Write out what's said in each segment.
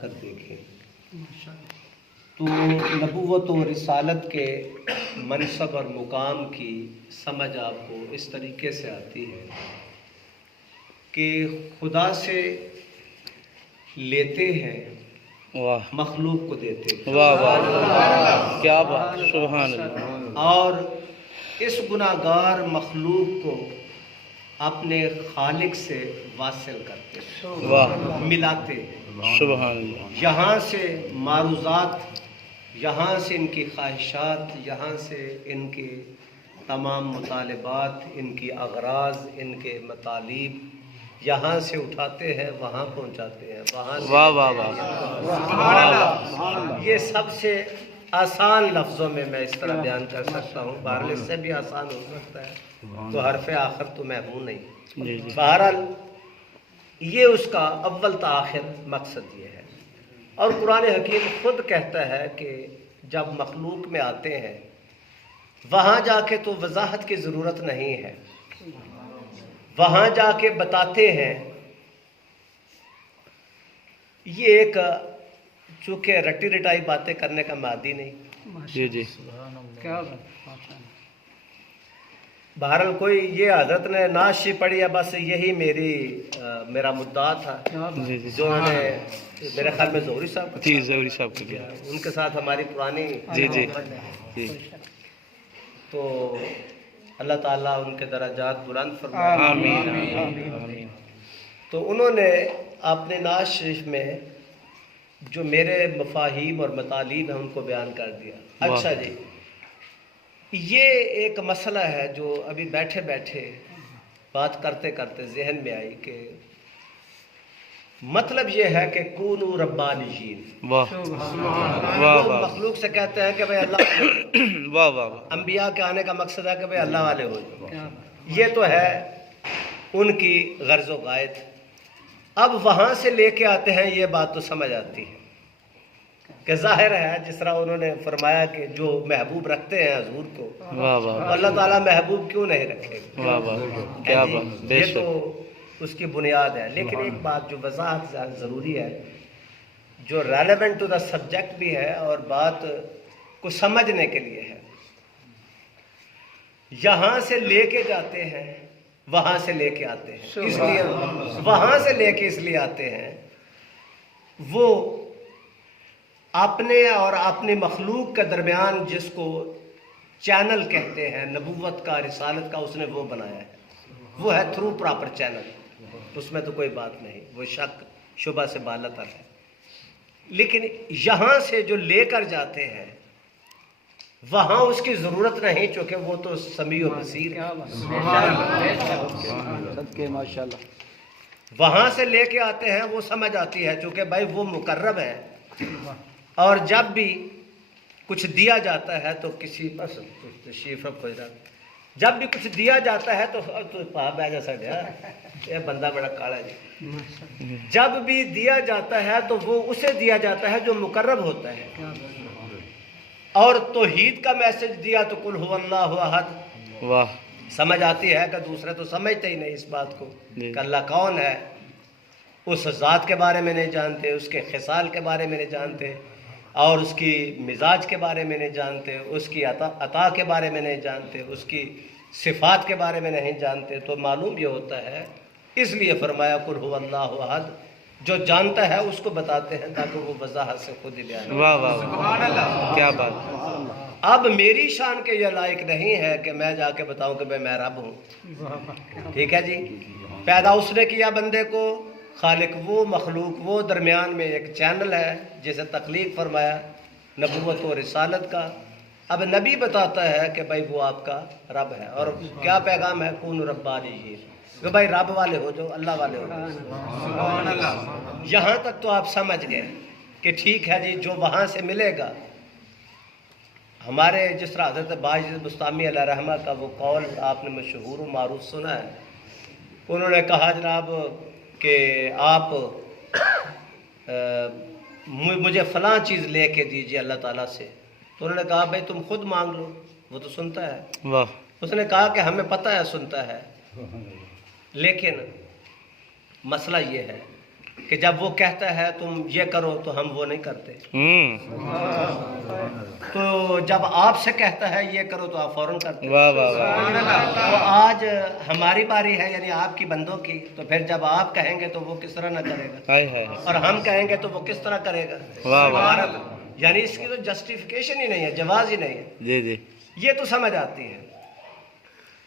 कर देखें तो नबूवत और रिसालत के मनसब और मुकाम की समझ आपको इस तरीके से आती है कि खुदा से लेते हैं, वाह, मखलूक को देते हैं। वाह वाह, क्या बात, सुभान अल्लाह। और इस गुनाहगार मखलूक को अपने खालिक से वासिल करते हैं, वाह, मिलाते हैं। सुभान अल्लाह। यहाँ से मारूज़ात, यहाँ से इनकी ख्वाहिशात, यहाँ से इनके तमाम मुतालिबात, इनकी अगराज, इनके मतालीब यहाँ से उठाते हैं, वहाँ पहुँचाते हैं, वहाँ से वाह वाह वाह, ये सबसे आसान लफ्ज़ों में मैं इस तरह बयान कर सकता हूँ। बहरहाल इससे भी आसान हो सकता है, तो हरफ आखिर तो मैं हूँ नहीं। जी जी, बहरहाल ये उसका अव्वल ता आखिर मकसद ये है। और कुरान हकीम खुद कहता है कि जब मखलूक में आते हैं वहाँ जाके तो वजाहत की ज़रूरत नहीं है, वहाँ जाके बताते हैं। ये एक चूँकि रटी रटाई बातें करने का मादी नहीं। जी जी, क्या बहरहाल कोई ये हजरत ने नाशी पढ़ी है, बस यही मेरा मुद्दा था जी जी, जो उन्होंने मेरे ख्याल में ज़ोहरी साहब जी जरूरी साहब के लिए, उनके साथ हमारी पुरानी जी जी जी, तो अल्लाह ताला उनके दराजात बुलंद फरमाए। आमीन आमीन आमीन। तो उन्होंने अपने नाज शरीफ में जो मेरे मफाहीम और मतालीब हैं उनको बयान कर दिया। वाह। अच्छा जी, ये एक मसला है जो अभी बैठे बैठे बात करते करते जहन में आई कि मतलब ये है कि कूनू रब्बानीयीन। वाह वाह लोग वाह मखलूक से कहते हैं कि भाई अल्लाह, वाह वाह, अंबिया के आने का मकसद है कि भाई अल्लाह वाले हो जाओ। ये तो है उनकी गर्ज़ व गायत। अब वहाँ से लेके आते हैं, ये बात तो समझ आती है कि जाहिर है जिस तरह उन्होंने फरमाया कि जो महबूब रखते हैं हजूर को, वाह वाह, अल्लाह ताला महबूब क्यों नहीं रखेगा। वाह वाह, क्या बात, ये बेशक, तो उसकी बुनियाद है। लेकिन एक बात जो वजाहत ज़रूरी है, जो रेलेवेंट टू द सब्जेक्ट भी है और बात को समझने के लिए है। यहाँ से लेके जाते हैं, वहाँ से लेके आते हैं, इसलिए वहाँ से लेके इसलिए आते हैं वो अपने और अपने मखलूक के दरमियान जिसको चैनल कहते हैं नबूवत का, रिसालत का, उसने वो बनाया है। वो है थ्रू प्रॉपर चैनल, उसमें तो कोई बात नहीं, वो शक शुबा से बालतर है। लेकिन यहाँ से जो लेकर जाते हैं वहाँ उसकी ज़रूरत नहीं, चूँकि वो तो समी व बसीर है। माशाल्लाह। वहाँ से लेके आते हैं, वो समझ आती है, चूँकि भाई वो मुकर्रब है। और जब भी कुछ दिया जाता है तो किसी बस तशरीफ हो जाता, जब भी कुछ दिया जाता है तो बैजा साढ़े ये बंदा बड़ा काला जी। जब भी दिया जाता है तो वो उसे दिया जाता है जो मुकर्रब होता है। और तौहीद का मैसेज दिया तो कुल हुवल्लाहु अहद, वाह, समझ आती है कि दूसरे तो समझते ही नहीं इस बात को जी। कि अल्लाह कौन है। उस ज़ात के बारे में नहीं जानते, उसके खिसाल के बारे में नहीं जानते, और उसकी मिजाज के बारे में नहीं जानते, उसकी अता के बारे में नहीं जानते, उसकी सिफ़ात के बारे में नहीं जानते। तो मालूम ये होता है, इसलिए फरमाया कुल हुवल्लाहु अहद, जो जानता है उसको बताते हैं ताकि वो वजाहत से खुद ही बयान। वाह वाह, क्या बात, अब मेरी शान के ये लायक नहीं है कि मैं जाके बताऊं कि भाई मैं रब हूँ। ठीक है जी, पैदा उसने किया बंदे को, खालिक वो, मखलूक वो, दरमियान में एक चैनल है जिसे तख्लीक फरमाया नबूवत और रिसालत का। अब नबी बताता है कि भाई वो आपका रब है, और क्या पैगाम है, कून रब्बानीयीन, कि भाई रब वाले हो जाओ, अल्लाह वाले हो जाओ। यहाँ तक तो आप समझ गए कि ठीक है जी, जो वहाँ से मिलेगा। हमारे जिस तरह हज़रत बाजिद बुस्तामी अलैहि रहमा का वो कौल आपने मशहूर व मारूफ सुना है। उन्होंने कहा जनाब कि आप मुझे फ़लाँ चीज़ लेके दीजिए अल्लाह ताला से। तो उन्होंने कहा भाई तुम खुद मांग लो, वो तो सुनता है। वाह, उसने कहा कि हमें पता है सुनता है, लेकिन मसला ये है कि जब वो कहता है तुम ये करो तो हम वो नहीं करते। तो जब आपसे कहता है ये करो तो आप फौरन करते। वाह वाह वाह। तो आज हमारी बारी है, यानी आपकी बंदों की। तो फिर जब आप कहेंगे तो वो किस तरह ना करेगा, हाय हाय। और हम कहेंगे तो वो किस तरह करेगा। वाह वाह। यानी इसकी तो जस्टिफिकेशन ही नहीं है, जवाज ही नहीं है। जी जी। ये तो समझ आती है।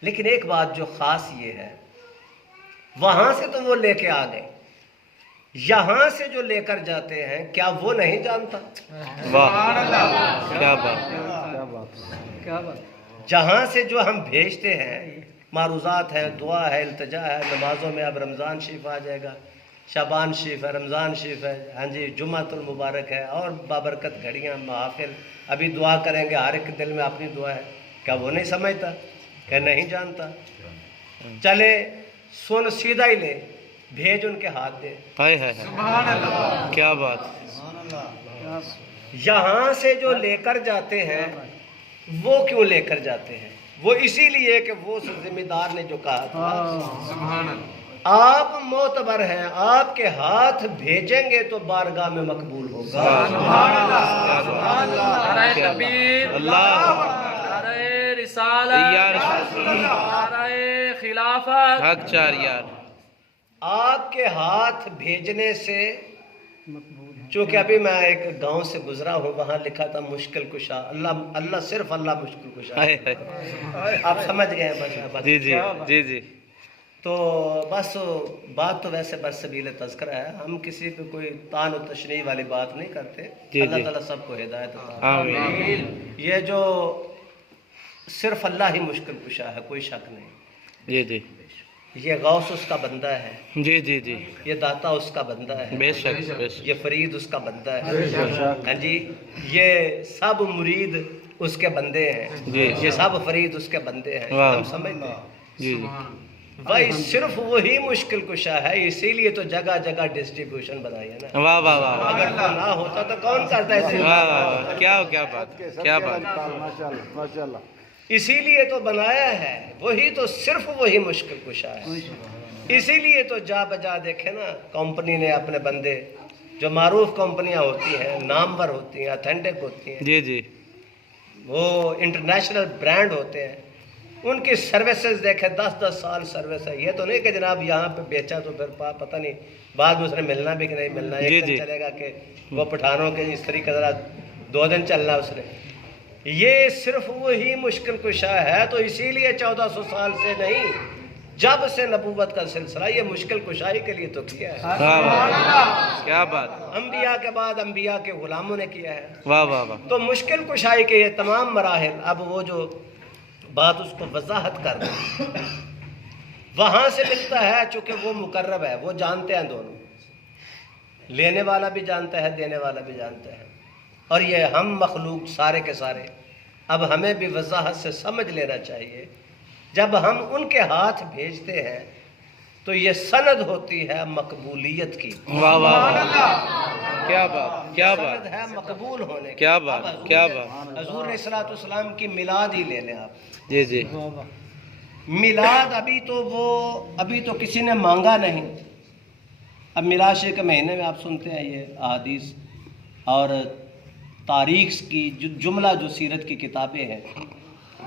लेकिन एक बात जो खास ये है, वहां से तो वो लेके आ गए, यहां से जो लेकर जाते हैं क्या वो नहीं जानता? वाह क्या बात, क्या बात। जहां से जो हम भेजते हैं, मारूजात है, दुआ है, इल्तिजा है, नमाजों में अब रमज़ान शरीफ आ जाएगा, शाबान शरीफ है, रमज़ान शरीफ है, हाँ जी, जुम्मतुल मुबारक है, और बाबरकत घड़ियाँ, महाफिल, अभी दुआ करेंगे, हर एक दिल में अपनी दुआ है। क्या वो नहीं समझता? क्या नहीं जानता? चले सुन, सीधा ही ले, भेज उनके हाथ दे। हाय हाय हाय। क्या बात। यहाँ से जो लेकर जाते हैं वो क्यों लेकर जाते हैं? वो इसीलिए कि वो उस जिम्मेदार ने जो कहा था, आप मोतबर हैं, आपके हाथ भेजेंगे तो बारगाह में मकबूल होगा। खिलाफत हक चार यार। आपके हाथ भेजने से, चूँकि अभी मैं एक गांव से गुजरा हूँ, वहाँ लिखा था मुश्किल कुशा, अल्लाह अल्लाह, सिर्फ अल्लाह मुश्किल कुशा। हाय हाय। आप समझ गए बस। जी जी जी जी। तो बस बात तो वैसे बरसबील तज़किरा है, हम किसी पे कोई तान और तशरीह वाली बात नहीं करते। अल्लाह ताला सबको हिदायत अता आमीन। ये जो सिर्फ अल्लाह ही मुश्किल कुशा है, कोई शक नहीं। जी जी। ये गौस उसका बंदा है, जी जी जी। ये दाता उसका बंदा है, बेशक बेशक। ये फरीद उसका बंदा है, हाँ जी, ये सब मुरीद उसके बंदे हैं जी। ये सब फरीद उसके बंदे हैं। वाह। हम समझते हैं जी जी। भाई, सिर्फ वही मुश्किल कुशा है, इसीलिए तो जगह जगह डिस्ट्रीब्यूशन बनाई है ना। वाह वाह वाह। अगर वो ना होता तो कौन करता है? वाह वाह वाह। क्या क्या बात, क्या बात। माशाल्लाह। इसीलिए तो बनाया है, वही तो सिर्फ वही मुश्किल कुशा है। इसीलिए तो जा बजा देखे ना, कंपनी ने अपने बंदे, जो मारूफ कंपनियां होती हैं, नामवर होती हैं, ऑथेंटिक होती हैं, जी जी। वो इंटरनेशनल ब्रांड होते हैं, उनकी सर्विसेज देखे, 10-10 साल सर्विस है। ये तो नहीं कि जनाब यहाँ पे बेचा तो फिर पता नहीं बाद में उसने मिलना भी कि नहीं मिलना। जी, एक दिन जी। चलेगा कि वो पठानों के इस तरीके जरा 2 दिन चलना उसने। ये सिर्फ वही मुश्किल कुशा है। तो इसीलिए 1400 साल से नहीं, जब से नबूवत का सिलसिला, ये मुश्किल कुशाई के लिए तो किया है। वाह वाह। क्या बात। अंबिया के बाद अंबिया के गुलामों ने किया है। वाह वाह वाह। तो मुश्किल कुशाई के ये तमाम मराहिल, अब वो जो बात उसको वजाहत कर रहे वहाँ से मिलता है, चूँकि वो मुकर्रब है, वो जानते हैं दोनों, लेने वाला भी जानता है, देने वाला भी जानता है। और ये हम मखलूक सारे के सारे, अब हमें भी वजाहत से समझ लेना चाहिए, जब हम उनके हाथ भेजते हैं तो ये सनद होती है मकबूलियत की। वाह वाह। क्या बात, क्या सनद बात है मकबूल होने की। क्या बात, अब क्या बात। हजूर अलैहिस्सलाम की मिलाद ही ले लें आप। जी जी। मिलाद अभी तो किसी ने मांगा नहीं। अब मिलाद शे के महीने में आप सुनते हैं ये अहादीस और तारीख की जुमला जो सीरत की किताबें हैं,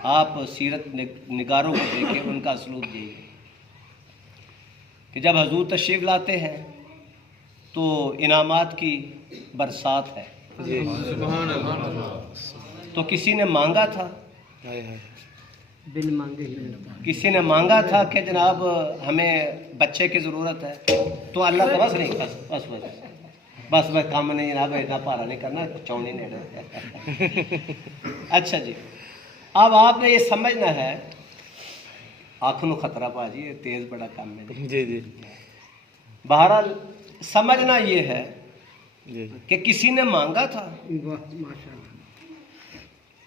आप सीरत निगारों को देखें, उनका असलूब यही है कि जब हजूर तशरीफ लाते हैं तो इनामात की बरसात है। जी। तो किसी ने मांगा था, हाय हाय। बिन मांगे ही मिलता है। किसी ने मांगा था कि जनाब हमें बच्चे की ज़रूरत है, तो अल्लाह का बस नहीं, बस काम नहीं जनाब, इतना पारा नहीं करना, चौनी नहीं रहे। अच्छा जी, अब आपने ये समझना है, आँखों में खतरा पाजी, ये तेज़ बड़ा काम है। जी जी। बहरहाल समझना ये है जी। कि किसी ने मांगा था, वाह माशाल्लाह।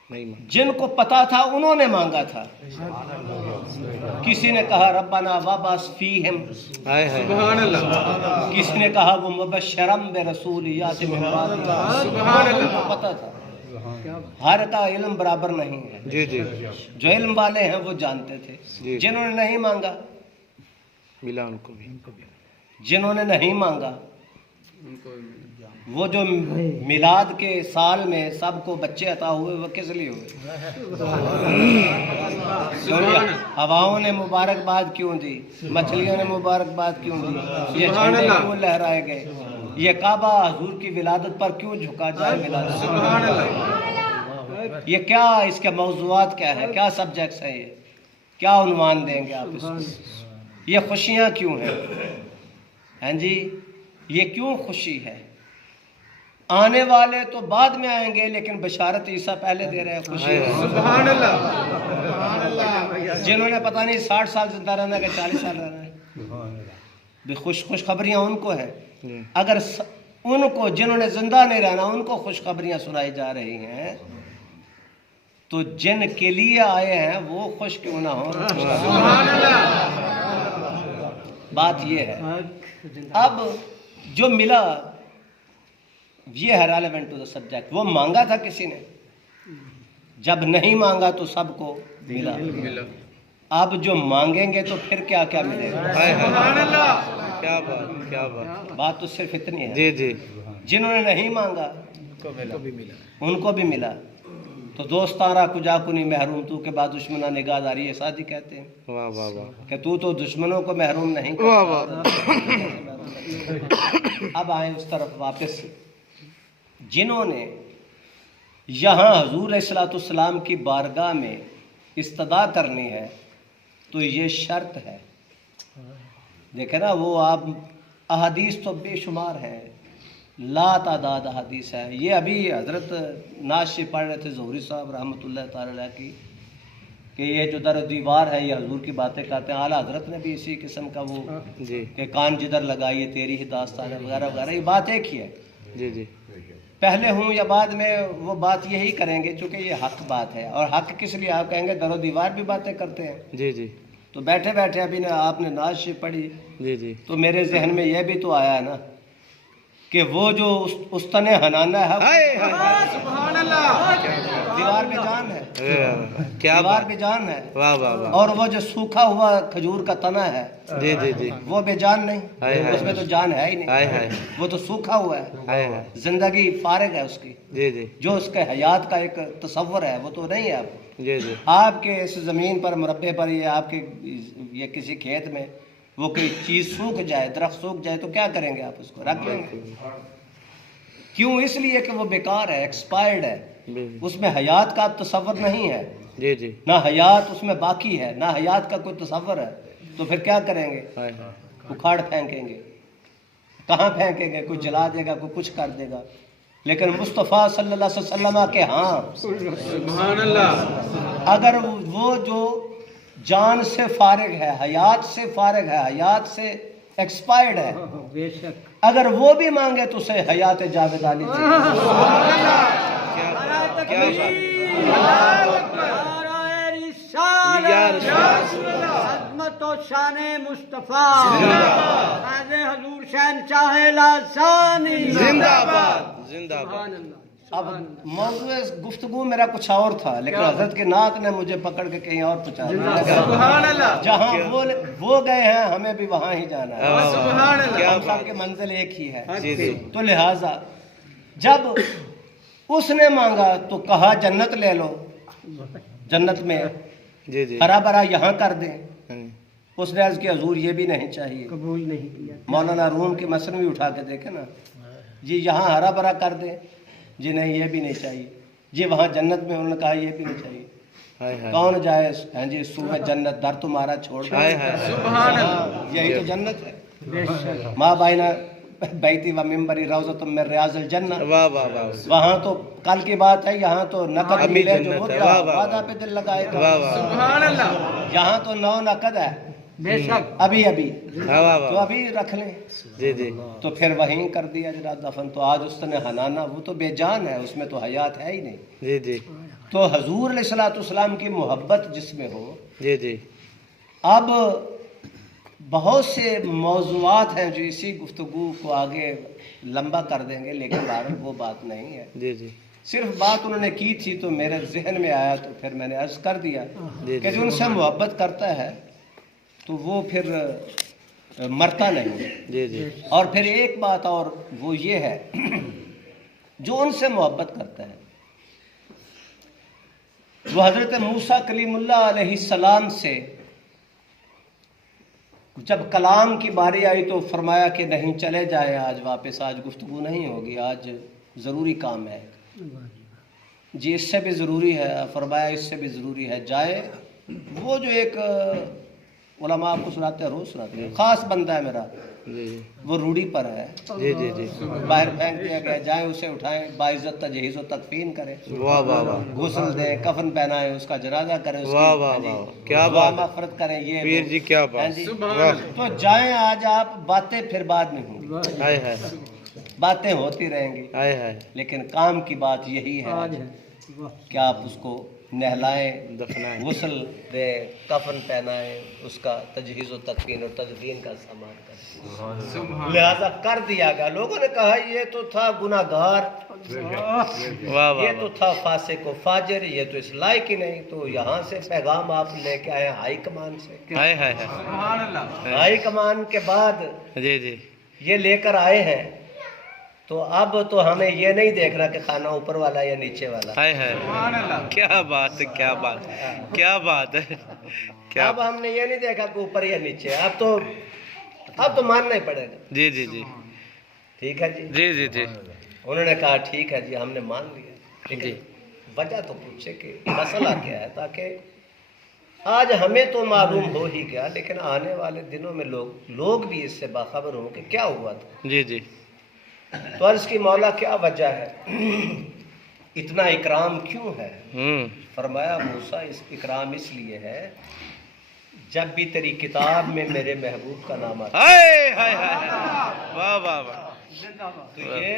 नहीं जिनको पता था उन्होंने मांगा था। किसी ने कहा रब्बना वबास फीहिम, हाय हाय। किसी ने कहा वो मुबश्शरम बिरसूल याति मिन बाद, उनको पता था। हर का इल्म बराबर नहीं है। जी जी। जो इल्म वाले हैं वो जानते थे। जी। जिन्होंने नहीं मांगा, मिला उनको भी। जिन्होंने नहीं मांगा वो जो मिलाद के साल में सबको बच्चे अता हुए वो किस लिए हुए? हवाओं ने मुबारकबाद क्यों दी? मछलियों ने मुबारकबाद क्यों दी? ये झंडे क्यों लहराए गए? ये काबा हुजूर की विलादत पर क्यों झुका जाए? विलादत ये क्या, इसके मौज़ूआत क्या है, क्या सब्जेक्ट्स हैं, ये क्या उन्वान देंगे आप इसको? ये खुशियाँ क्यों हैं? हैं जी, ये क्यों खुशी है? आने वाले तो बाद में आएंगे, लेकिन बशारत ईसा पहले दे रहे हैं खुशी। सुभान अल्लाह। जिन्होंने पता नहीं 60 साल जिंदा रहना है कि 40 साल रहना है, खुशखबरियाँ उनको है। अगर उनको, जिन्होंने जिंदा नहीं रहना, उनको खुशखबरियाँ सुनाई जा रही हैं, तो जिन के लिए आए हैं वो खुश क्यों ना हो? बात ये है। अब जो मिला ये है रेलेवेंट टू द सब्जेक्ट। वो मांगा था किसी ने, जब नहीं मांगा तो सबको मिला। अब जो मांगेंगे तो फिर क्या क्या मिलेगा? क्या बात, क्या बात। बात तो सिर्फ इतनी है। जी जी। जिन्होंने नहीं मांगा उनको भी मिला। तो दोस्तारा कुजाकुनी महरूम तू के बाद दुश्मना निगाहदारी, ये शादी कहते हैं। वाह वाह वाह। कि तू तो दुश्मनों को महरूम नहीं वाह वाह। अब आए उस तरफ वापस। जिन्होंने यहाँ हुजूर अलैहिस्सलाम की बारगाह में इस्तदा करनी है, तो ये शर्त है। देखे ना, वो आप अहादीस तो बेशुमार हैं, ला तादाद अहादीस है। ये अभी हज़रत नाश पढ़ रहे थे ज़ोहरी साहब रहमतुल्लाह ताला अलैह की, कि ये जो दर दीवार है ये हजूर की बातें करते हैं। आला हजरत ने भी इसी किस्म का वो जी कि कान जिधर लगाइए तेरी ही दास्तान है वगैरह वगैरह, ये बात एक ही है। जी जी। पहले हूँ या बाद में वो बात यही करेंगे, चूँकि ये हक बात है। और हक किस लिए? आप कहेंगे दरो दीवार भी बातें करते हैं। जी जी। तो बैठे बैठे अभी ना आपने नाश पढ़ी, जी जी। तो मेरे जहन में यह भी तो आया है ना कि वो जो उस्तने हनाना है, दीवार में जान है, क्या दीवार बात। में जान है। वाह वाह वाह। और वो जो सूखा हुआ खजूर का तना है, जी जी जी। वो बेजान नहीं, हाय हाय। उसमें तो जान है ही नहीं। हाय हाय। वो तो सूखा हुआ है, हाय हाय। जिंदगी फारिग है उसकी। जी जी। जो उसके हयात का एक तस्वर है वो तो नहीं है। आप जी जी। आपके इस ज़मीन पर, मुरब्बे पर, ये आपके ये किसी खेत में वो कोई चीज़ सूख जाए, दरख्त सूख जाए, तो क्या करेंगे आप? उसको रख लेंगे। क्यों? इसलिए कि वो बेकार है, एक्सपायर्ड है, उसमें हयात का तस्वर नहीं है। जी जी। ना हयात उसमें बाकी है, ना हयात का कोई तस्वर है, तो फिर क्या करेंगे? हाय हाय। उखाड़ फेंकेंगे। कहाँ फेंकेंगे? कोई जला देगा, कोई कुछ कर देगा। लेकिन मुस्तफ़ा सल्लल्लाहु अलैहि वसल्लम के हाँ, सुभान अल्लाह। अगर वो जो जान से फारिग है, हयात से फारिग है, हयात से एक्सपायर्ड है, बेशक, अगर वो भी मांगे तो उसे हयात जावेदा ली। जिंदाबाद जिंदाबाद। अब मौजूद गुफ्तगू मेरा कुछ और था, लेकिन हजरत के नात ने मुझे पकड़ के कहीं और पहुंचा दिया। जहाँ वो गए हैं हमें भी वहाँ ही जाना है। हम सबकी मंजिल एक ही है। जी जी। तो लिहाजा जब उसने मांगा तो कहा जन्नत ले लो, जन्नत में जी जी। हरा भरा यहाँ कर दें। उसने अर्ज किया हुजूर ये भी नहीं चाहिए। कबूल नहीं किया। मौलाना रूम की मसनवी उठा के देखे ना जी, यहाँ हरा भरा कर दें जी, नहीं ये भी नहीं चाहिए जी। वहाँ जन्नत में उन्होंने कहा ये भी नहीं चाहिए। हाय हाय। कौन जाए हैं जी सूबह जन्नत, दर तुम्हारा छोड़ दो। हाय हाय। हाँ, यही तो जन्नत है। बेशक, माँ बाइना बैती व मिंबरी रोज़तुम मिन रियाज़िल जन्नह। वाह वाह वाह। वहाँ तो कल की बात है, यहाँ तो नकद अभी मिले जो जन्नत है। मुद्दा वाह, वाह, वादा वाह। पे दिल लगाएगा। वाह वाह। यहाँ तो 9 नकद है, बेशक, अभी अभी वाह वाह तो वाह। अभी रख लें। जी जी। तो फिर वहीं कर दिया जरा दफन। तो आज उसने हनाना, वो तो बेजान है, उसमें तो हयात है ही नहीं। जी जी। तो हजूर अलैहिस्सलाम की मोहब्बत जिसमें हो। जी जी। अब बहुत से मौज़ूआत हैं जो इसी गुफ्तगू को आगे लंबा कर देंगे, लेकिन बहरहाल वो बात नहीं है। जी जी। सिर्फ बात उन्होंने की थी तो मेरे जहन में आया, तो फिर मैंने अर्ज कर दिया जी कि जो उनसे मोहब्बत करता है तो वो फिर मरता नहीं। जी जी और फिर एक बात और वो ये है, जो उनसे मोहब्बत करता है, वो हजरत मूसा कलीमुल्लाह अलैहिस्सलाम से जब कलाम की बारी आई तो फरमाया कि नहीं, चले जाए आज वापस, आज गुफ्तगू नहीं होगी, आज ज़रूरी काम है जी, इससे भी ज़रूरी है। फरमाया इससे भी ज़रूरी है, जाए। वो जो एक उलमा आपको सुनाते हैं, रोज़ सुनाते हैं, ख़ास बंदा है मेरा, जी वो रूढ़ी पर है, जी जी जी बाहर फेंक दिया गया, जाए उसे उठाएं, बाइज़्ज़त तजहीज़ व तकफीन करें, वाह वाह वाह गुस्ल दें, कफन पहनाएं, उसका जनाजा करें, उसकी वाह वाह वाह क्या दुआ बात है मग़फ़िरत करें। ये पीर जी क्या हैं बात जी। वाह तो जाएं आज आप, बातें फिर बाद में होंगी, हाय हाय बातें होती रहेंगी, हाय हाय लेकिन काम की बात यही है आज है। वाह। कि आप उसको नहलाएं, दफनाएं गुस्ल दें, कफन पहनाएं, उसका तजहीज़ व तकफीन और तदफीन का सामान करें। लिहाजा कर दिया गया। लोगों ने कहा ये तो था गुनाहगार, वाह वाह ये तो था फासिक व फाजिर, ये तो इस लायक ही नहीं। तो यहाँ से पैगाम आप लेके आए हाई कमान से। हाय हाय हाय हाई कमान के बाद जी जी ये लेकर आए हैं, तो अब तो हमें ये नहीं देखना कि खाना ऊपर वाला या नीचे वाला। हाय हाय क्या बात है क्या बात है क्या बात है क्या अब हमने ये नहीं देखा कि ऊपर या नीचे, अब तो मानना ही पड़ेगा। जी जी जी ठीक है जी। जी जी जी उन्होंने कहा ठीक है जी, हमने मान लिया, लेकिन जी वजह तो पूछे कि मसला क्या है, ताकि आज हमें तो मालूम हो ही गया, लेकिन आने वाले दिनों में लोग भी इससे बाखबर हों कि क्या हुआ था। जी जी तो अर्ज की मौला क्या वजह है, इतना इकराम क्यों है? फरमाया मूसा इस इकराम इसलिए है, जब भी तेरी किताब में मेरे महबूब का नाम आता हाय हाय हाय वाह वाह वाह तो ये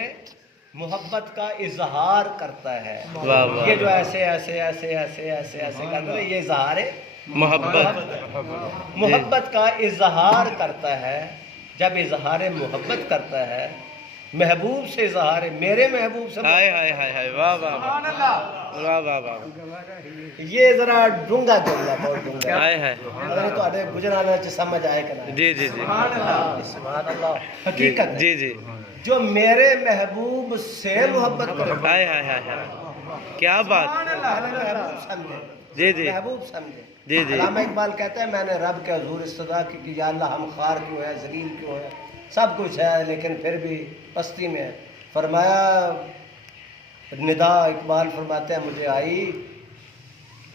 मोहब्बत का इजहार करता है। वाह वाह ये जो ऐसे ऐसे ऐसे ऐसे ऐसे ऐसे करता है, ये इजहार है मोहब्बत मोहब्बत का इजहार करता है। जब इजहार मोहब्बत करता है, महबूब से इजहार है, मेरे महबूब से। हाय हाय हाय हाय वाह वाह वाह वाह वाह ये जरा डूंगा डूंगा बहुत डूंगा हाय हाय अगर तो गुजराना च समझ आए कि ना। जी जी जी सुभान अल्लाह, हकीकत है। जी जी जो मेरे महबूब से मोहब्बत करे, हाय हाय हाय हाय क्या बात महबूब समझे, जी जी महबूब समझे। जी जी अल्लामा इकबाल कहते हैं, मैंने रब के हुजूर इस्तदा की कि या अल्लाह हम खार क्यों है, जलील क्यों है, सब कुछ है लेकिन फिर भी पस्ती में है। फरमाया निदा, इकबाल फरमाते हैं मुझे आई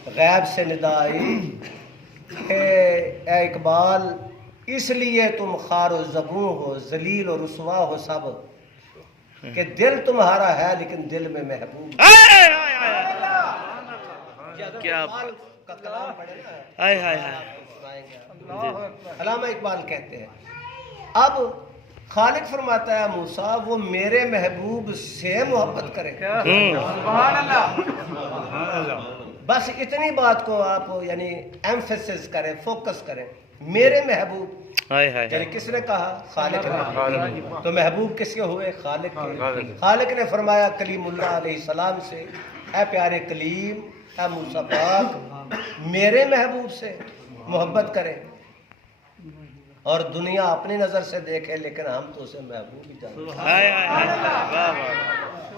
गैब से निदा आई कि ए इकबाल, इसलिए तुम खार व ज़बूं हो, जलील और रुसवा हो सब, कि दिल तुम्हारा है लेकिन दिल में महबूब। हाय हाय हाय क्या इकबाल का कलाम पढ़े ना, हाय हाय हाय आपको सुनाएंगे। अल्लामा इकबाल कहते हैं, अब खालिक फरमाता है मूसा वो मेरे महबूब से मोहब्बत करे। बस इतनी बात को आप यानी एम्फेसिस करें, फोकस करें, मेरे महबूब। हाय हाय यानी किसने कहा? खालिक ने। तो महबूब किसके हुए? खालिक के। खालिक ने फरमाया कलीमुल्लाह अलैहिस्सलाम से, ऐ प्यारे कलीम, ऐ मूसा पाक, मेरे महबूब से मोहब्बत करें। और दुनिया अपनी नजर से देखे, लेकिन हम तो उसे महबूब ही जानते हैं। हाय हाय हाय वाह वाह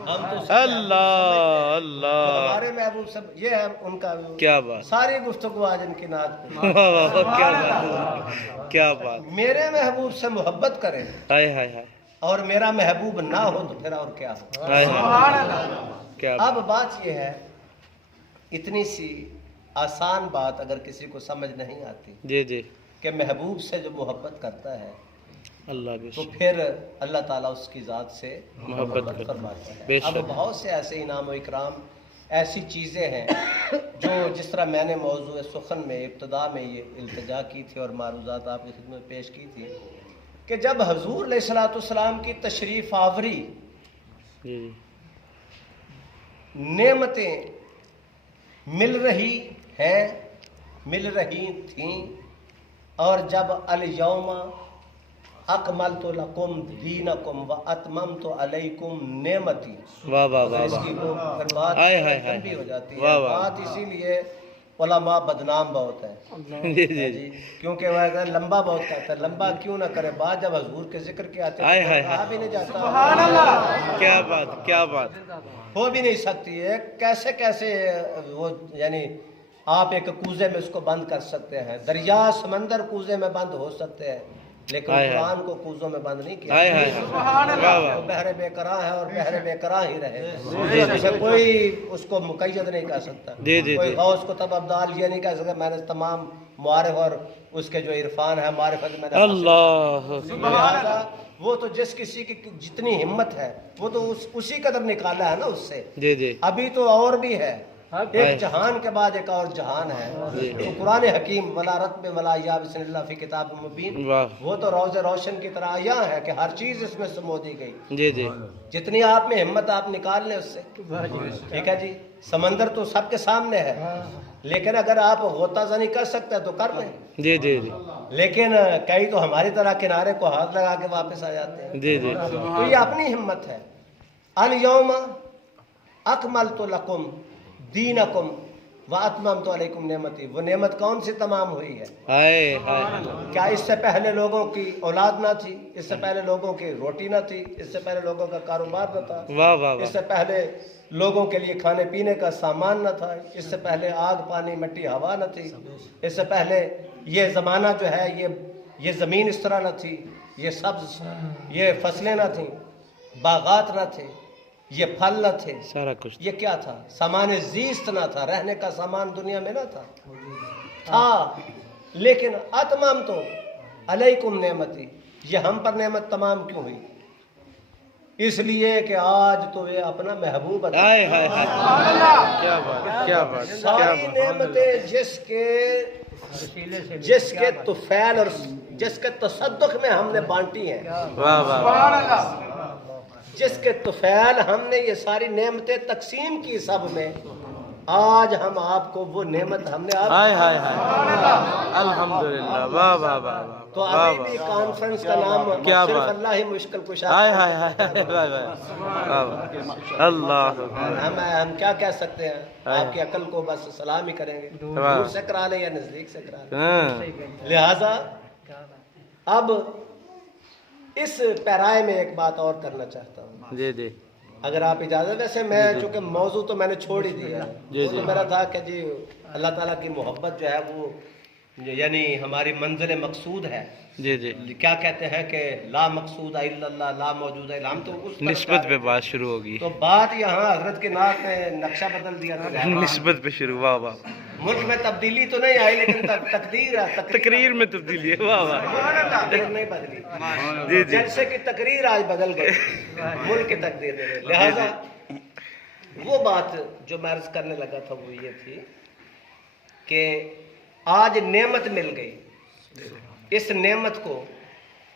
हम तो उसे अल्लाह अल्लाह हमारे महबूब सब ये है उनका। क्या बात सारी गुफ्तगू आज इनकी नात पे। वाह वाह वाह क्या बात क्या बात मेरे महबूब से मोहब्बत करें, हाय हाय हाय और मेरा महबूब ना हो तो फिर और क्या हो। हाय हाय क्या अब बात यह है, इतनी सी आसान बात अगर किसी को समझ नहीं आती जी जी कि महबूब से जो मोहब्बत करता है, अल्लाह तो बेशक फिर अल्लाह ताला उसकी ज़ात से मोहब्बत फरमाता है। बेशक। अब बहुत से ऐसे इनाम व इकराम, ऐसी चीज़ें हैं जो, जिस तरह मैंने मौजूद सुखन में इब्तदा में ये इल्तिजा की थी और मारूज़ात आपकी खिदमत में पेश की थी कि जब हजूर अलैहिस्सलाम की तशरीफ़ आवरी, जी जी नेमतें मिल रही हैं, मिल रही थीं, और जब अल यौमा अकमलतु लकुम दीनकुम व अतममतु अलैकुम नेमती, वाह वाह वाह इसकी वो फिर बात हाय हाय हाय लंबी हो जाती वाह है। वाह बात इसीलिए उलमा बदनाम बहुत है जी जी जी क्योंकि वह अगर लंबा बहुत कहता है, लंबा क्यों ना करे, बाद जब हजूर के जिक्र के आते हाय हैं हाय तो हाय। कहा भी नहीं जाता, क्या बात क्या बात। हो भी नहीं सकती है। कैसे कैसे वो यानी आप एक कूजे में उसको बंद कर सकते हैं, दरिया समंदर कूजे में बंद हो सकते हैं, लेकिन हाय हाय। कुरान को कूजों में बंद नहीं किया। हाय हाय हाय। वाह वाह। वो बहरे बेकरार है और बहरे बेकरार ही रहे, उससे कोई उसको मुकैयद नहीं कर सकता। जी, जी, कोई जी। गौस को तब अब्दाल ये नहीं कह सकता मैंने तमाम मारिफ और उसके जो इरफान है मारिफत मैंने हासिल अल्लाह। लिहाजा वो तो जिस किसी की जितनी हिम्मत है वो तो उसी कदर निकाला है ना उससे। जी जी अभी तो और भी है, हाय। एक जहान के बाद एक और जहान है। जी। तो कुरान हकीम वला रत्ब वला या बिस्मिल्लाह फी किताब मुबीन, वाह। वो तो रोज़े रोशन की तरह आया है कि हर चीज इसमें समो दी गई। जी जी जितनी आप में हिम्मत आप निकाल लें उससे, ठीक है जी। समंदर तो सबके सामने है, लेकिन अगर आप गोताज़नी कर सकते हैं तो कर लें। जी जी जी लेकिन कई तो हमारी तरह किनारे को हाथ लगा के वापस आ जाते हैं। जी जी तो ये अपनी हिम्मत है। अल यौम अकमलतु लकुम दीनकुम व अतममतु अलैकुम नेमती, वो नेमत कौन सी तमाम हुई है? हाय हाय। क्या इससे पहले लोगों की औलाद ना थी, इससे पहले लोगों की रोटी ना थी, इससे पहले लोगों का कारोबार न था, वाह वाह वाह। इससे पहले लोगों के लिए खाने पीने का सामान न था, इससे पहले आग पानी मिट्टी हवा न थी, इससे पहले ये ज़माना जो है ये ज़मीन इस तरह न थी, ये सब्ज ये फसलें न थीं, बागात न थे, ये फल न थे, सारा कुछ। ये क्या था? सामान जीस्त ना था, रहने का सामान दुनिया में ना था। लेकिन अतमाम तो अलैकुम नेमती, ये हम पर नेमत तमाम क्यों हुई? इसलिए कि आज तो ये अपना महबूब अता हाय हाय हाय। क्या बात क्या बात क्या सारी बात। नेमतें जिसके तुफैल और जिसके तसद्दुक में हमने बांटी हैं, वाह वाह। जिसके तुफैल हमने ये सारी नेमतें तकसीम की सब में, आज हम आपको वो नेमत हमने आप हाय हाय हाय। अल्हम्दुलिल्लाह। वाह वाह वाह वाह। तो वाह अभी भी वाह। कॉन्फ्रेंस का नाम क्या सिर्फ बात। अल्लाह ही मुश्किल कुशा। हाय हाय हाय हाय। वाह वाह वाह। अल्लाह। हम क्या कह सकते हैं? हाय। आपकी अकल को बस सलाम ही करेंगे, वाह। दूर से करा लें या नजदीक से करा लें। हाँ। लिहाजा अब इस पैराए में एक बात और करना चाहता हूँ, जी जी अगर आप इजाजत। वैसे मैं चूंकि मौजू तो मैंने छोड़ ही दिया है, जी, वो तो जी। मेरा था कि जी अल्लाह ताला की मोहब्बत जो है वो यानी हमारी मंजिल मकसूद है। जी जी। क्या कहते हैं कि ला मकसूद इल्लल्लाह ला मौजूद है, हम तो उस तरफ निस्बत जा पे रहे थे। बात शुरू होगी। तो बात यहाँ हजरत के नाक ने नक्शा बदल दिया तो निस्बत पे शुरू। वाह वाह। मुल्क में तब्दीली तो नहीं आई, लेकिन तकदीर है, तकरीर में तब्दीली है। वाह वाह। तकदीर नहीं बदली। जी जी जलसे की तकरीर आज बदल गई, मुल्क की तकदीर नहीं। लिहाजा वो बात जो मैं अर्ज करने लगा था वो ये थी कि आज नेमत मिल गई। इस नेमत को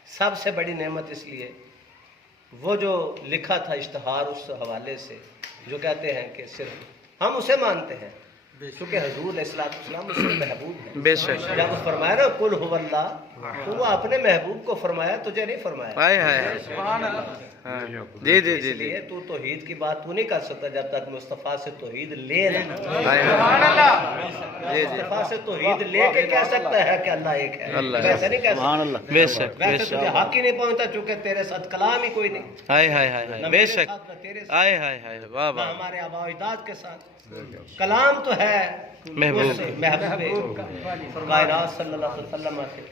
सबसे बड़ी नेमत इसलिए वो जो लिखा था इश्तहार उस हवाले से जो कहते हैं कि सिर्फ हम उसे मानते हैं क्योंकि हजूर अलैहिस्सलाम उसके महबूब हैं। बेशक। जब फरमाया ना कुल हुवल्लाह, तो वो अपने महबूब को फरमाया, तुझे नहीं फरमाया। हाय हाय। हाँ। जी जी जी जी। इसलिए तू तौहीद की बात तू नहीं कर सकता जब तक मुस्तफ़ा से तौहीद ले ना। हाय हाय। जी जी। मुस्तफ़ा से तौहीद लेके कह सकता है कि अल्लाह एक है, अल्लाह। वैसे नहीं कह सकता। बेशक वैसे तुझे बेशक। हक ही नहीं पहुंचता चूंकि तेरे साथ कलाम ही कोई नहीं, हाय हाय हाय ना हाय। मेरे बेशक। साथ, ना तेरे साथ, हाय हाय हाय। वाह ना वाह। हमारे आबा अजदाद के साथ। कलाम तो है महबूब। उस महबूब कायनात सल्लल्लाहु अलैहि वसल्लम से।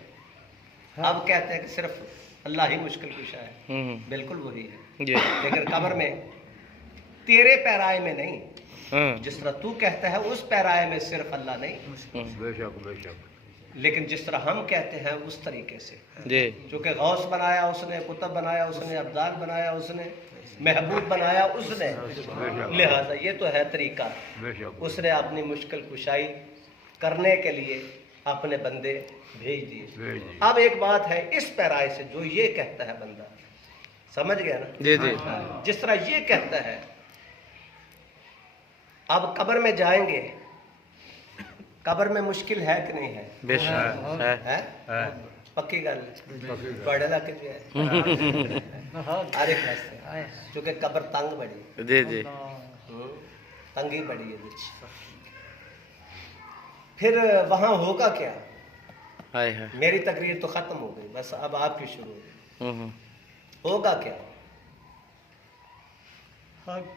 अब कहते हैं कि सिर्फ अल्लाह ही मुश्किल कुशा है, बिल्कुल वही है। जी। लेकिन कब्र में तेरे पैराए में नहीं, हाँ। जिस तरह तू कहता है उस पैराए में सिर्फ अल्लाह नहीं, बेशक बेशक। लेकिन जिस तरह हम कहते हैं उस तरीके से। जी चूँकि गौस बनाया उसने, कुतुब बनाया उसने, अब्दाल बनाया उसने, महबूब बनाया उसने, लिहाजा ये तो है तरीका। बेशक। उसने अपनी मुश्किल कुशाई करने के लिए अपने बंदे भेज दिए। अब एक बात है इस पैराए से जो ये कहता है बंदा, समझ गया ना? जी जी। जिस तरह ये कहता है अब कब्र में जाएंगे, कब्र में मुश्किल है कि नहीं है? बेशक है। है पक्की गल बड़े इलाके च है हर एक पासे, क्योंकि कब्र तंग बड़ी, जी जी। तंगी बड़ी है फिर वहाँ होगा क्या? हाय हाय मेरी तकरीर तो ख़त्म हो गई, बस अब आपकी शुरू हो गई। हम्म, होगा क्या? हक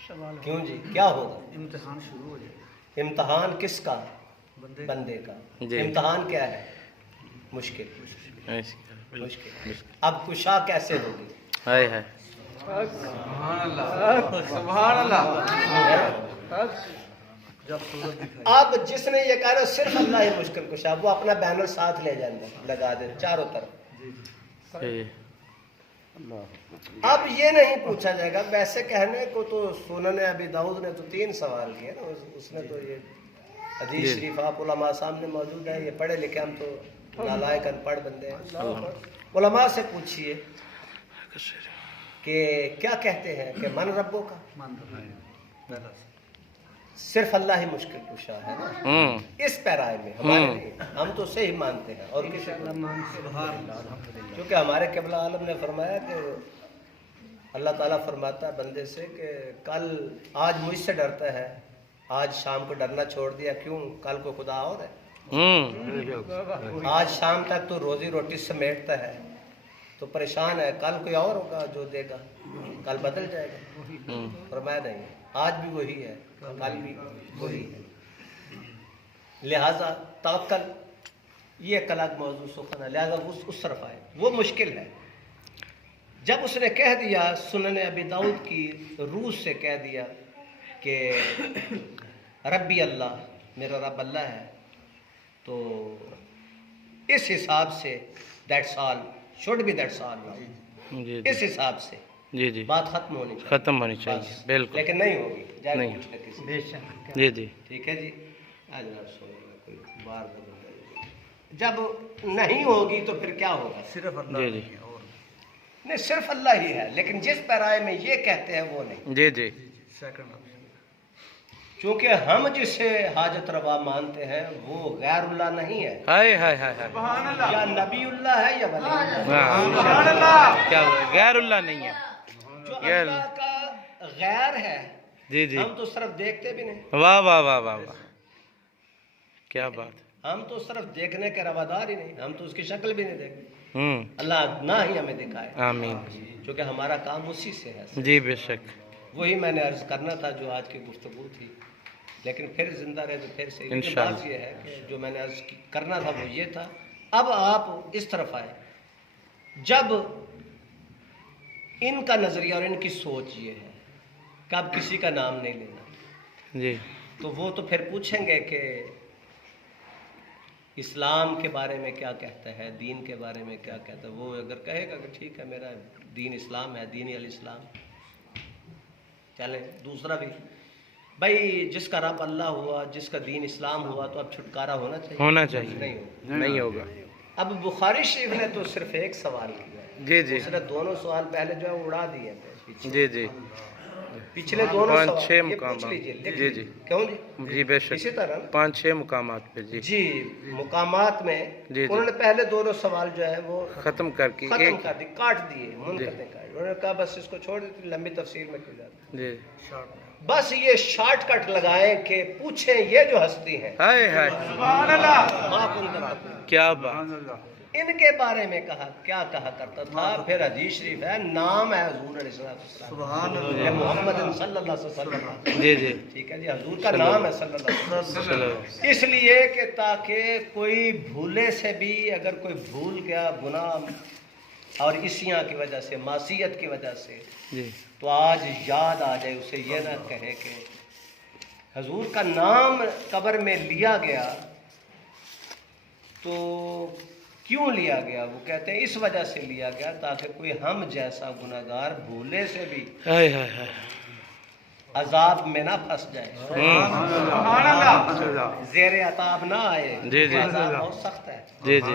सवाल क्यों जी, क्या होगा? इम्तिहान शुरू हो जाए इम्तिहान किसका? बंदे बंदे का। जी। इम्तिहान क्या है? मुश्किल। बिल्कुल। मुश्किल। अब कुशा कैसे होगी? हाय हाय जब सूरत दिखाई अब जिसने ये कहा ना सिर्फ अल्लाह ही मुश्किल कुशा, वो अपना बैनर साथ ले जाए, लगा दे चारों तरफ। जी अब ये नहीं पूछा जाएगा, वैसे कहने को तो सुनन अबी दाऊद ने तो 3 सवाल किए ना, उसने तो ये हदीस जी। शरीफ आप उलमा सामने मौजूद है, ये पढ़े लिखे हम तो नालायक अनपढ़ बंदे हैं। उलमा से पूछिए कि क्या कहते हैं कि मन रब्बों का, मान रहा पहला से सिर्फ अल्लाह ही मुश्किल कुशा है ना, इस पैराए में हमारे नहीं, हम तो सही मानते हैं और किसी को नहीं। क्योंकि हमारे क़िबला आलम ने फरमाया कि अल्लाह ताला फरमाता है बंदे से कि कल आज मुझसे डरता है, आज शाम को डरना छोड़ दिया, क्यों? कल को खुदा और है। आज शाम तक तो रोजी रोटी समेटता है तो परेशान है, कल कोई और होगा जो देगा, कल बदल जाएगा। फरमाया नहीं, आज भी वही है, कल भी वही है, लिहाजा तवक्कल, ये एक अलग मौजू सुखना, लिहाजा उस तरफ आए, वो मुश्किल है। जब उसने कह दिया, सुनन अबी दाऊद की रूह से कह दिया कि रब्बी अल्लाह, मेरा रब अल्लाह है, तो इस हिसाब से that's all, should be that's all, जी इस हिसाब से जी जी बात खत्म होनी चाहिए, खत्म होनी बस। चाहिए बिल्कुल। लेकिन नहीं होगी, जाए नहीं। पूछ ले किसी से। बेशक जी जी ठीक है जी, आज रात सोएगा कोई बार जब नहीं होगी तो फिर क्या होगा? सिर्फ अल्लाह जी, जी। नहीं है और नहीं, सिर्फ अल्लाह ही है, लेकिन जिस पैराए में ये कहते हैं वो नहीं, जी जी सेकंड ऑप्शन क्योंकि हम जिसे हाजत रवा मानते हैं वो गैरुल्लाह नहीं है, हाय हाय हाय हाय या नबीउल्लाह है या वलीउल्लाह। हाँ, क्या गैरुल्लाह नहीं है। जो गैर- अल्लाह का गैर है, जी जी हम तो सिर्फ देखते भी नहीं, वाह वाह वाह वाह वाह, क्या बात। हम तो सिर्फ देखने के रवादार ही नहीं, हम तो उसकी शक्ल भी नहीं देखते। हम्म, अल्लाह ना ही हमें दिखाए, आमीन। क्योंकि हमारा काम उसी से है। जी बेशक, वही मैंने अर्ज करना था जो आज की गुफ्तगू थी, लेकिन फिर जिंदा रहे तो फिर सही। लेकिन इंशाअल्लाह। बात ये है कि जो मैंने अर्ज करना था वो ये था। अब आप इस तरफ आए, जब इनका नज़रिया और इनकी सोच ये है कि अब किसी का नाम नहीं लेना, जी तो वो तो फिर पूछेंगे कि इस्लाम के बारे में क्या कहता है, दीन के बारे में क्या कहता है। वो अगर कहेगा कि ठीक है मेरा दीन इस्लाम है, दीन अल इस्लाम, चले। दूसरा भी, भाई जिसका रब अल्लाह हुआ, जिसका दीन इस्लाम हुआ, तो अब छुटकारा होना चाहिए, होना चाहिए। नहीं होगा। नहीं होगा। अब बुखारी शरीफ ने तो सिर्फ एक सवाल किया, जी जी उसने दोनों सवाल पहले जो है उड़ा दिए थे पीछे। जी जी पिछले दोनों 5-6 सवाल ये मुकाम पूछ लीजिए, लिख जी लीजिए। जी क्यों जी? जी बेशक इसी तरह ना? 5-6 मुकामात पे जी जी, मुकामात में जी, जी। उन्होंने पहले दोनों सवाल जो है वो खत्म करके खत्म एक कर दी, काट दिए, मुनक़ते कर। उन्होंने कहा बस इसको छोड़ देती, लंबी तफसीर में क्यों जाते, जी बस ये शॉर्टकट लगाएं कि पूछें ये जो हस्ती है हाय हाय क्या बात। इनके बारे में कहा, क्या कहा करता था। फिर हदीस शरीफ है, नाम है हुजूर सुभान अलैहि मोहम्मद सल्लल्लाहु अलैहि वसल्लम। जी जी ठीक है जी, हजूर का नाम है सल्लल्लाहु अलैहि वसल्लम। चलो इसलिए कि ताकि कोई भूले से भी अगर कोई भूल गया गुनाह और इसियां की वजह से, मासियत की वजह से, जी तो आज याद आ जाए उसे, ये ना कहे कि हजूर का नाम कब्र में लिया गया, तो क्यों लिया गया? वो कहते हैं इस वजह से लिया गया ताकि कोई हम जैसा गुनाहगार भूले से भी हाय हाय हाय अजाब में ना फंस जाए, ज़ेरे अताब ना आए। जी, जी। अजाब बहुत सख्त है, जी जी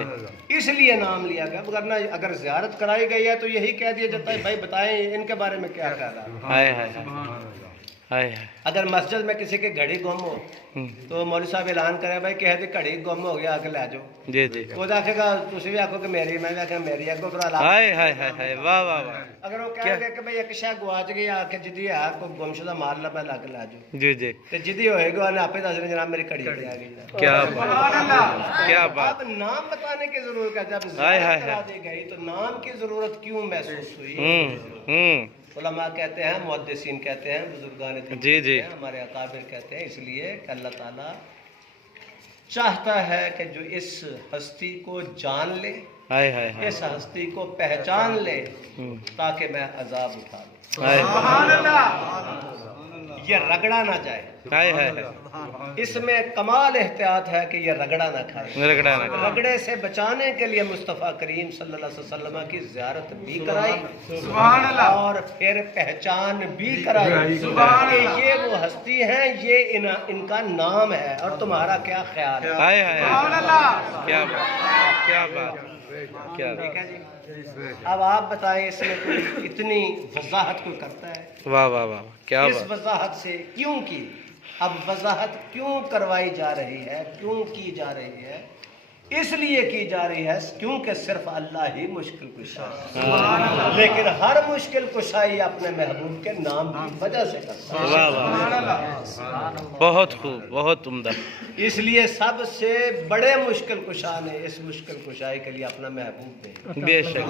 इसलिए नाम लिया गया। वरना अगर ज़ियारत कराई गई है तो यही कह दिया जाता है भाई बताएं इनके बारे में क्या कह रहा है। हाय हाय हाय हाय हाय अगर मस्जिद में किसी की घड़ी गुम हो तो मौलवी साहब ऐलान करें भाई कह दी घड़ी गुम हो गया आके ले जाओ। जी जी वो आखेगा तुम भी आखो कि मेरी, मैं भी आखा मेरी, अगो भरा हाय हाय हाय हाय वाह वाह वाह अगर वो कहेंगे कि भाई एक शह गुआच गई आके जिदी है कोई गुमशुदा माल लभा लग ला जाओ जी जी ते जिदी होएगी उन्हें आपे दस रहे जनाब मेरी घड़ी आ गई। क्या बात क्या बात अब नाम बताने की जरूरत है, जब हाय हाय करा हाय। दी गई तो नाम की जरूरत क्यों महसूस हुई? उलमा कहते हैं, मुहद्दिसीन कहते हैं, बुजुर्गान दीन जी, जी। कहते हैं, हमारे अकाबिर कहते हैं, इसलिए कि अल्लाह ताला चाहता है कि जो इस हस्ती को जान ले, हाय हाय हाय इस हस्ती को पहचान ले, ताकि मैं अजाब उठा लूं, हाय ये रगड़ा ना जाए। हाय हाय हाय इसमें कमाल एहतियात है कि ये रगड़ा ना खाए। रगड़ा ना कर। रगड़े से बचाने के लिए मुस्तफ़ा करीम सल्लल्लाहु अलैहि वसल्लम की ज़ियारत भी कराई और फिर पहचान भी कराई कि ये वो हस्ती हैं, ये इनका नाम है और तुम्हारा क्या ख्याल है। हाय हाय हाय क्या बात क्या बात क्या ठीक बात है जी। अब आप बताएं इसमें कोई इतनी वजाहत कोई करता है? वाह वाह वाह क्या इस बात वजाहत से क्यों की? अब वजाहत क्यों करवाई जा रही है, क्यों की जा रही है? इसलिए की जा रही है क्योंकि सिर्फ अल्लाह ही मुश्किल कुशा है, लेकिन हर मुश्किल कुशाई अपने महबूब के नाम की वजह से करता है। वाह वाह बहुत खूब बहुत उम्दा इसलिए सबसे बड़े मुश्किल कुशा ने इस मुश्किल कुशाई के लिए अपना महबूब दे। बेशक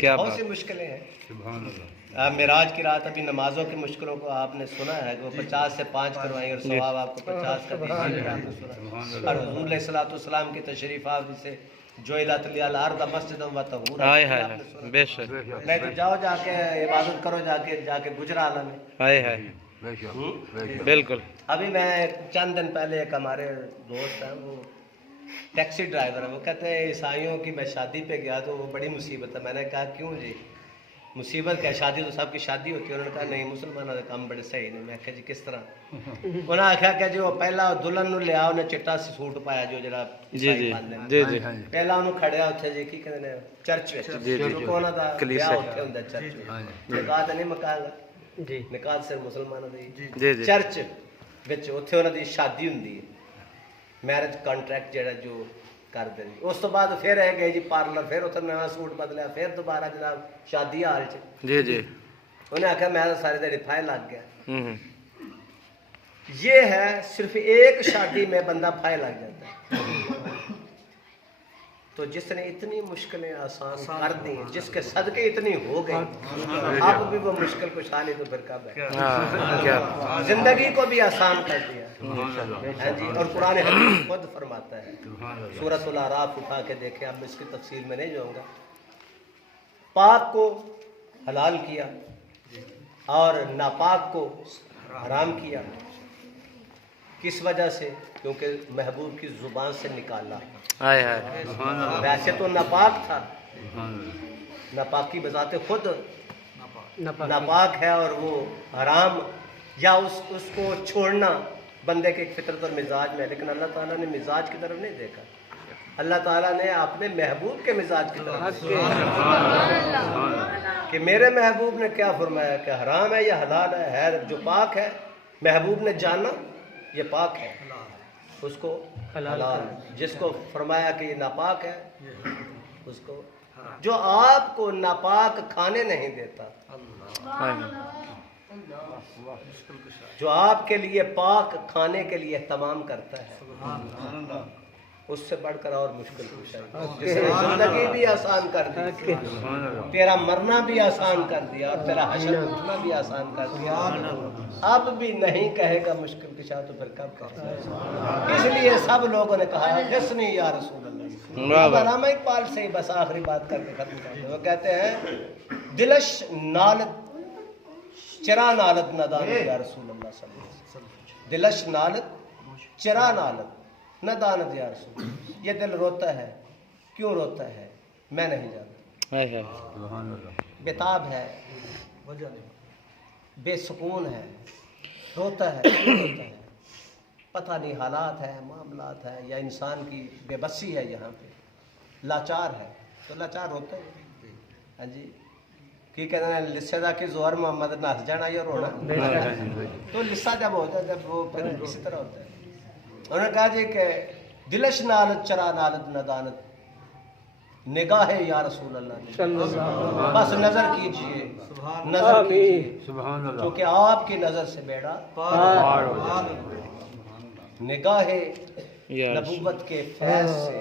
क्या बहुत सी बात मुश्किलें हैं। मिराज की रात अभी नमाजों की मुश्किलों को आपने सुना है कि वो 50 से 5 करवाएंगे और सवाब आपको 50 का दीजिएगा, आपने सुना। और हुजूर अलैहिस्सलाम की तशरीफ आप जिसे जो इलातलियाल मस्जिद व तहूरा, हाय हाय आपने हाय सुना। बेशक नहीं तो जाओ जाके इबादत करो जाके गुजरा आलम में। हाय हाय बिल्कुल अभी मैं चंद दिन पहले एक हमारे दोस्त हैं, वो टैक्सी ड्राइवर है, वो कहते हैं ईसाइयों की मैं शादी पे गया तो वो बड़ी मुसीबत है। मैंने कहा क्यों जी, मुसीबत क्या, शादी तो सबकी शादी होती है। उन्होंने कहा नहीं मुसलमानों के काम बड़े सही नहीं। मैं आख्या जी किस तरह? उन्हें आख्या कि जो पहला दुल्हन लिया उन्हें चिट्टा सूट पाया जो जरा जी जी जी जी पहला उन्होंने खड़िया उत्थे जी की कहते हैं चर्च में कोना दा ब्याह उत्थे हुंदा चर्च में निकाह तो नहीं मकांगा जी, निकाह सिर्फ मुसलमानों दी जी जी चर्च विच उत्थे उन्हां दी शादी हुंदी है, मैरिज कॉन्ट्रैक्ट जेड़ा जो करते हैं। उस तो बाद फिर है गए जी पार्लर, फिर उत्थे नवा सूट बदलिया, फिर दोबारा जनाब शादी हाल च जी जी उन्हें आख्या मैं तो सारी दिहाड़ी फाय लग गया। हम्म ये है सिर्फ एक शादी में बंदा फाय लग जाता है। तो जिसने इतनी मुश्किलें आसान कर दी, जिसके सदके इतनी हो गई, अब भी वो मुश्किल कुछ आ नहीं तो फिर कब है? हाँ क्या जिंदगी को भी आसान कर दिया है जी। और कुरान हकीम खुद फरमाता है, सूरह अल-आराफ उठा के देखें, अब इसकी तफसील में नहीं जाऊंगा। पाक को हलाल किया और नापाक को हराम किया। किस वजह से? क्योंकि महबूब की जुबान से निकाला। हाय हाय वैसे तो नापाक था, नापाकी बजाते खुद नापाक है और वो हराम या उसको छोड़ना बंदे के फितरत और मिजाज में, लेकिन अल्लाह ताला ने मिजाज की तरफ नहीं देखा। अल्लाह ताला ने अपने महबूब के मिजाज की तरफ कि मेरे महबूब ने क्या फरमाया कि हराम है या हलाल है जो पाक है, महबूब ने जाना ये पाक है, उसको हलाल। जिसको फरमाया कि ये नापाक है उसको, जो आपको नापाक खाने नहीं देता, जो आपके लिए पाक खाने के लिए एहतमाम करता है, उससे बढ़कर और मुश्किल कुछ है। जिसने जिंदगी भी आसान कर दी, तेरा मरना भी आसान कर दिया और तेरा हशर उठना भी आसान कर दिया, अब भी नहीं कहेगा मुश्किल कुछ तो फिर कब कहेगा? इसलिए सब लोगों ने कहा हसनी या रसूल अल्लाह। अल्लामा इकबाल से बस आखिरी बात करके खत्म करते हैं। वो कहते हैं दिलश नालत चरा नालत नदान या रसूल अल्लाह सल्लल्लाहु अलैहि वसल्लम, दिलश नालत चरा नालत न दानत या रसूल। ये दिल रोता है, क्यों रोता है मैं नहीं जानता, बेताब है, बेसुकून है, रोता है, क्यों रोता है पता नहीं, हालात है, मामलात है, या इंसान की बेबसी है, यहाँ पे लाचार है तो लाचार रोता है। हाँ जी, की कहते हैं लिस्से दा कि जोहर मोहम्मद ने हंस जाना या रोना, तो लिस्सा जब होता है जब वो फिर इसी तरह होता है। उन्होंने कहा जी कि दिलश नालत चरा नालत नदानत निगाह है या रसूल अल्लाह, बस नजर कीजिए, नजर कीजिए, सुभान अल्लाह। क्योंकि आपकी नजर से बेड़ा निगाह या नबूवत के फैज से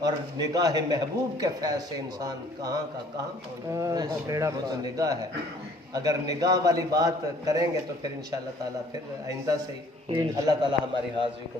और निगाह महबूब के फैज से इंसान कहाँ का कहाँ पहुँचे, वो तो निगाह है। अगर निगाह वाली बात करेंगे तो फिर इंशाअल्लाह ताला फिर आइंदा से अल्लाह ताला हमारी हाजिरी को